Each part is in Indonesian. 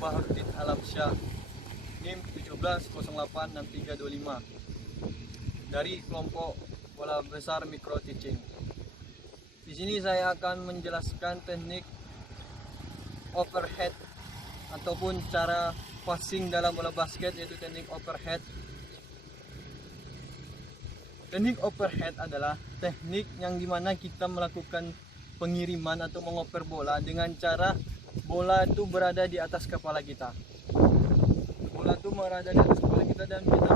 Baharudin Alamsyah, NIM 17086325 dari kelompok bola besar Micro Teaching. Di sini saya akan menjelaskan teknik overhead ataupun cara passing dalam bola basket, yaitu teknik overhead. Teknik overhead adalah teknik yang dimana kita melakukan pengiriman atau mengoper bola dengan cara bola itu berada di atas kepala kita. Bola itu berada di atas kepala kita dan kita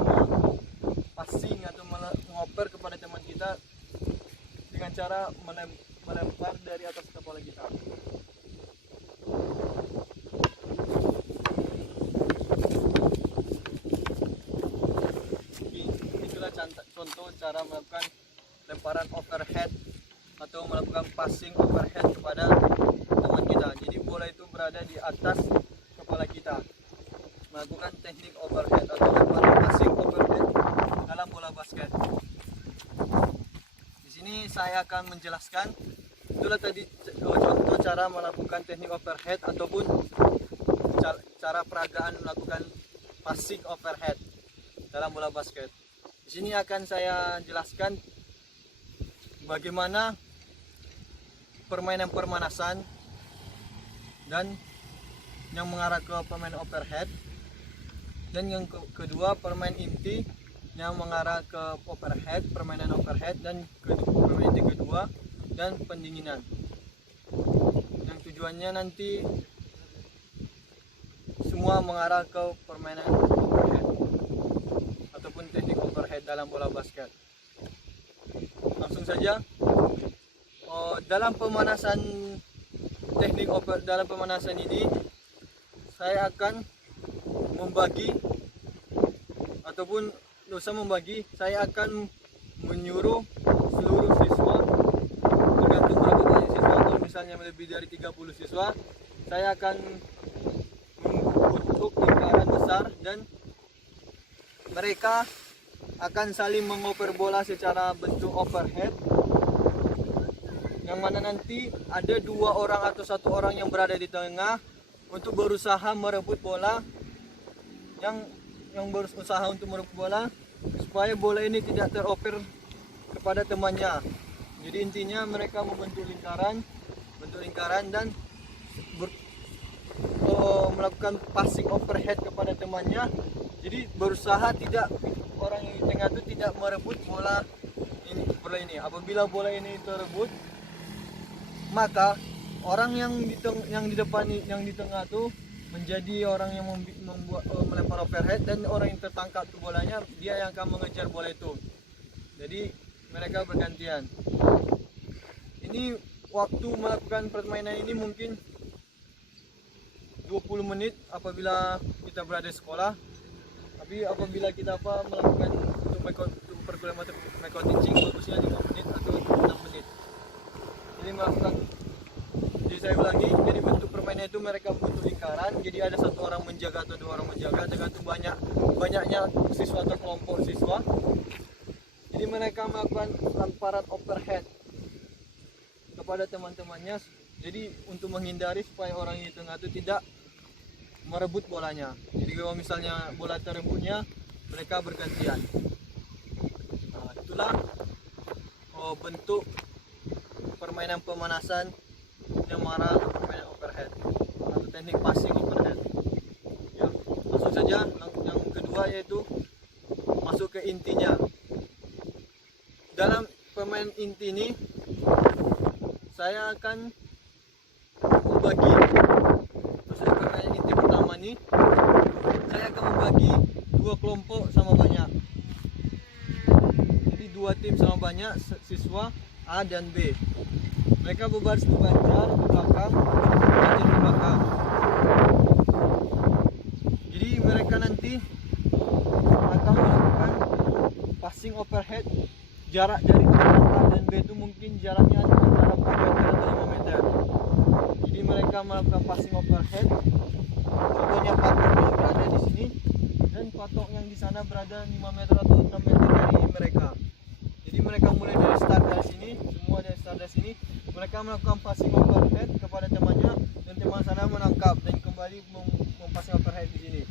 passing atau mengoper kepada teman kita dengan cara melempar dari atas kepala kita. Itulah contoh cara melakukan lemparan overhead atau melakukan passing overhead kepada teman kita. Jadi bola itu berada di atas kepala kita. Melakukan teknik overhead atau lemparan passing overhead dalam bola basket. Di sini saya akan menjelaskan, itulah tadi contoh cara melakukan teknik overhead ataupun cara peragaan melakukan passing overhead dalam bola basket. Di sini akan saya jelaskan bagaimana permainan pemanasan dan yang mengarah ke permainan overhead, dan yang kedua permainan inti yang mengarah ke overhead, permainan overhead, dan permainan inti kedua dan pendinginan yang tujuannya nanti semua mengarah ke permainan overhead ataupun teknik overhead dalam bola basket. Langsung saja, dalam pemanasan dalam pemanasan ini saya akan membagi ataupun saya akan menyuruh seluruh siswa, tergantung berapa banyak siswa, kalau misalnya lebih dari 30 siswa, saya akan membentuk lingkaran besar dan mereka akan saling mengoper bola secara bentuk overhead, yang mana nanti ada 2 orang atau 1 orang yang berada di tengah untuk berusaha merebut bola, yang berusaha untuk merebut bola supaya bola ini tidak teroper kepada temannya. Jadi intinya mereka membentuk lingkaran dan melakukan passing overhead kepada temannya. Jadi berusaha tidak orang yang di tengah itu tidak merebut bola ini. Apabila bola ini terebut, maka orang yang di depan, yang di tengah itu menjadi orang yang melempar overhead, dan orang yang tertangkap tuh bolanya, dia yang akan mengejar bola itu. Jadi mereka bergantian. Ini waktu melakukan permainan ini mungkin 20 menit apabila kita berada di sekolah. Tapi apabila kita melakukan untuk perkuliahan micro teaching, bagusnya 5 menit atau 6 menit. Jadi saya ulangi, jadi bentuk permainan itu mereka membentuk lingkaran, jadi ada 1 orang menjaga atau 2 orang menjaga, tergantung banyaknya siswa atau kelompok siswa. Jadi mereka melakukan lemparan overhead kepada teman-temannya, jadi untuk menghindari supaya orang di tengah itu tidak merebut bolanya. Jadi kalau misalnya bola terebutnya, mereka bergantian. Nah, itulah bentuk permainan pemanasan yang mengarah ke permainan overhead atau teknik passing overhead. Ya, langsung saja yang kedua, yaitu masuk ke intinya. Dalam permainan inti ini saya akan membagi, maksudnya permainan inti pertama ini saya akan membagi 2 kelompok sama banyak. Jadi 2 tim sama banyak, siswa A dan B. Mereka berbaris berbanjar ke belakang, banjir ke belakang. Jadi mereka nanti akan melakukan passing overhead. Jarak dari A dan B itu mungkin jaraknya antara 4 meter atau 5 meter. Jadi mereka melakukan passing overhead. Contohnya patoknya berada di sini dan patok yang di sana berada 5 meter atau 6 meter dari mereka. Jadi mereka mulai dari start dari sini, semua dari start dari sini, mereka melakukan passing overhead kepada temannya, dan teman sana menangkap dan kembali mempassing overhead di sini.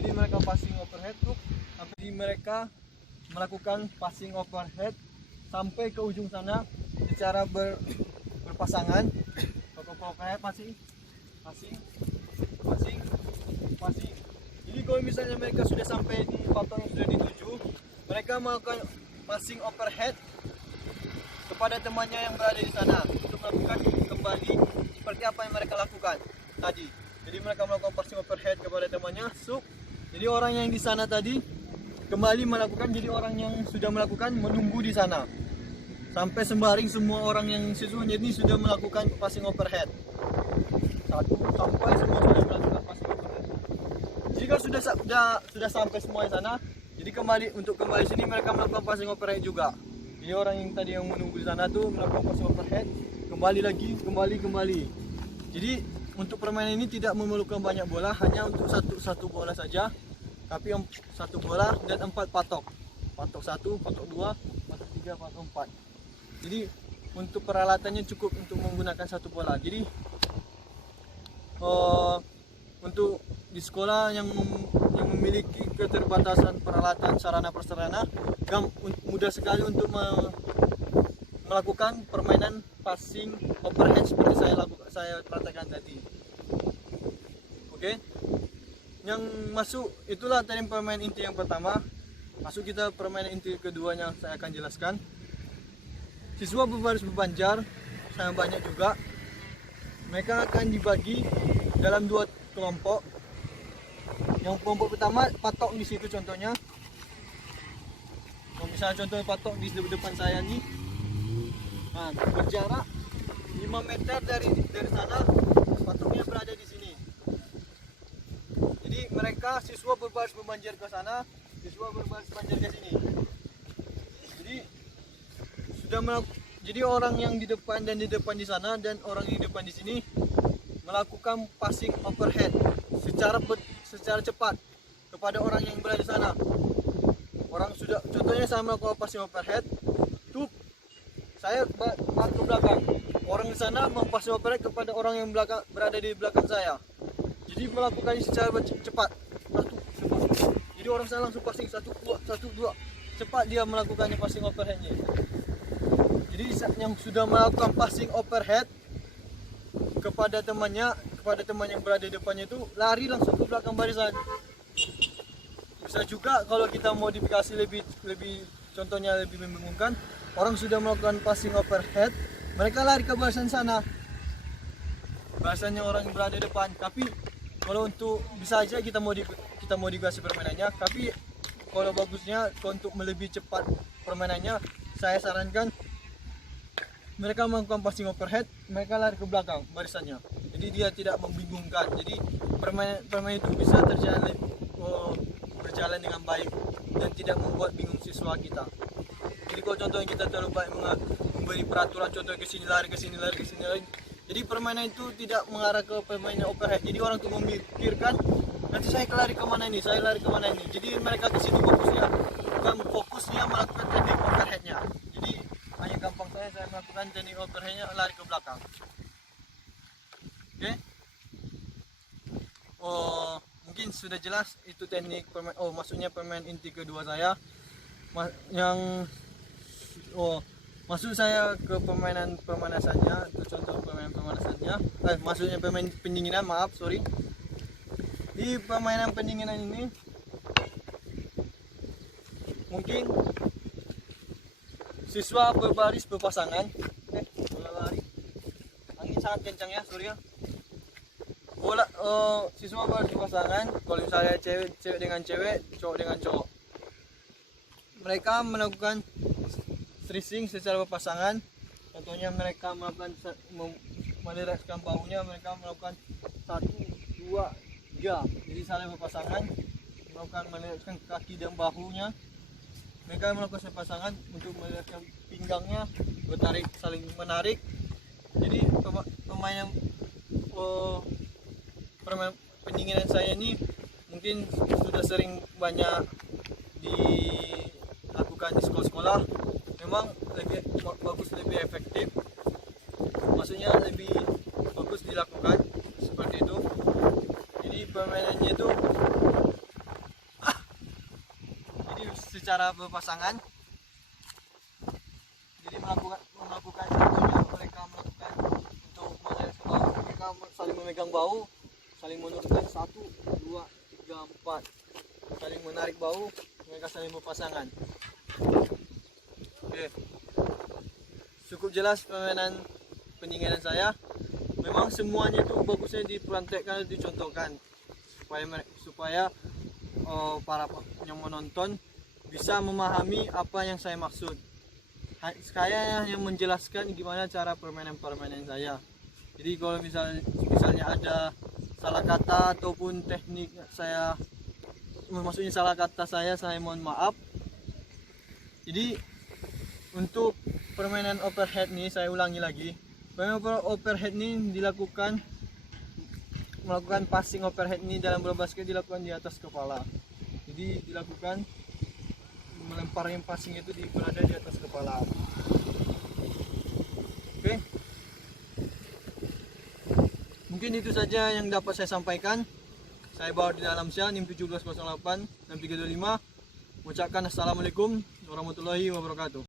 Jadi mereka passing overhead tuh sampai mereka melakukan passing overhead sampai ke ujung sana secara berpasangan. Overhead passing. Jadi kalau misalnya mereka sudah sampai di patok yang sudah dituju, mereka melakukan passing overhead kepada temannya yang berada di sana untuk melakukan kembali seperti apa yang mereka lakukan tadi. Jadi mereka melakukan passing overhead kepada temannya, jadi orang yang di sana tadi kembali melakukan, jadi orang yang sudah melakukan menunggu di sana sampai sembaring semua orang yang siswanya ini sudah melakukan passing overhead. Sampai semua sudah melakukan passing overhead. Jika sudah sampai semua di sana, jadi untuk kembali sini mereka melakukan passing overhead juga. Jadi orang yang tadi yang menunggu di sana tuh melakukan passing overhead, kembali lagi. Jadi untuk permainan ini tidak memerlukan banyak bola, hanya untuk satu bola saja. Tapi satu bola dan 4 patok. Patok 1, patok 2, patok 3, patok 4. Jadi untuk peralatannya cukup untuk menggunakan satu bola. Jadi untuk di sekolah yang memiliki keterbatasan peralatan sarana prasarana, mudah sekali untuk melakukan permainan passing overhead seperti saya praktekkan tadi. Oke. Yang masuk itulah tadi permainan inti yang pertama. Masuk kita permainan inti keduanya, saya akan jelaskan. Siswa berbaris berbanjar sangat banyak juga. Mereka akan dibagi dalam 2 kelompok. Yang kelompok pertama patok di situ contohnya. Kalau misalnya contoh patok di depan saya nih, nah, berjarak 5 meter dari sana, patoknya berada di sini. Jadi mereka siswa berbaris berbanjar ke sana, siswa berbaris berbanjar ke sini. Jadi orang yang di depan di sana dan orang yang di depan di sini melakukan passing overhead secara cepat kepada orang yang berada di sana. Contohnya saya melakukan passing overhead, tuh saya ke belakang. Orang di sana passing overhead kepada orang yang berada di belakang saya. Jadi melakukannya secara cepat. Jadi orang sana langsung passing 1, 2. Cepat dia melakukannya passing overheadnya. Jadi yang sudah melakukan passing overhead kepada teman yang berada di depannya itu lari langsung ke belakang barisan. Bisa juga kalau kita modifikasi lebih contohnya lebih membingungkan, orang sudah melakukan passing overhead, mereka lari ke barisan sana. Barisannya orang yang berada di depan. Tapi kalau untuk bisa aja kita modifikasi permainannya, tapi kalau bagusnya untuk lebih cepat permainannya, saya sarankan mereka melakukan passing overhead, mereka lari ke belakang barisannya. Jadi dia tidak membingungkan. Jadi permainan itu bisa berjalan dengan baik dan tidak membuat bingung siswa kita. Jadi kalau contohnya kita terlalu baik memberi peraturan, contoh ke sini lari. Jadi permainan itu tidak mengarah ke permainan overhead. Jadi orang tuh memikirkan nanti saya lari kemana ini. Jadi mereka ke situ fokusnya, bukan fokusnya melakukan teknik overheadnya. Jadi hanya gampang saya melakukan teknik overheadnya lari ke belakang. Oke. Mungkin sudah jelas itu teknik maksudnya permainan inti kedua saya. Maksud saya ke pemanasannya, ke contoh pemanasannya. Maksudnya pemain pendinginan, sorry. Di permainan pendinginan ini mungkin siswa berbaris berpasangan. Bola lari. Angin sangat kencang ya, sorry ya. Siswa berbaris berpasangan. Kalau misalnya cewek dengan cewek, cowok dengan cowok. Mereka melakukan stretching secara berpasangan. Contohnya mereka melakukan melereskan bahunya, mereka melakukan 1, 2, 3. Jadi saling berpasangan, melakukan melereskan kaki dan bahunya. Mereka melakukan pasangan untuk melereskan pinggangnya, saling menarik. Jadi permainan pendinginan saya ini mungkin sudah sering banyak dilakukan di sekolah-sekolah. Memang lebih bagus, lebih efektif, maksudnya lebih bagus dilakukan seperti itu. Jadi permainannya itu secara berpasangan. Jadi melakukan yang mereka melakukan untuk mengalir ke bawah. Mereka saling memegang bahu, saling menurunkan 1, 2, 3, 4, saling menarik bahu, mereka saling berpasangan. Oke, cukup jelas permainan pendinginan saya. Memang semuanya itu bagusnya dipraktekkan, dicontohkan supaya para yang menonton bisa memahami apa yang saya maksud. Saya yang menjelaskan gimana cara permainan saya. Jadi kalau misalnya ada salah kata ataupun teknik saya, maksudnya salah kata saya mohon maaf. Jadi untuk permainan overhead ini saya ulangi lagi. Permainan overhead ini melakukan passing overhead ini dalam bola basket dilakukan di atas kepala. Jadi dilakukan melempar yang passing itu berada di atas kepala. Oke. Mungkin itu saja yang dapat saya sampaikan. Saya Bahar Alamsyah, NIM 1708 dan 325. Mengucapkan assalamualaikum warahmatullahi wabarakatuh.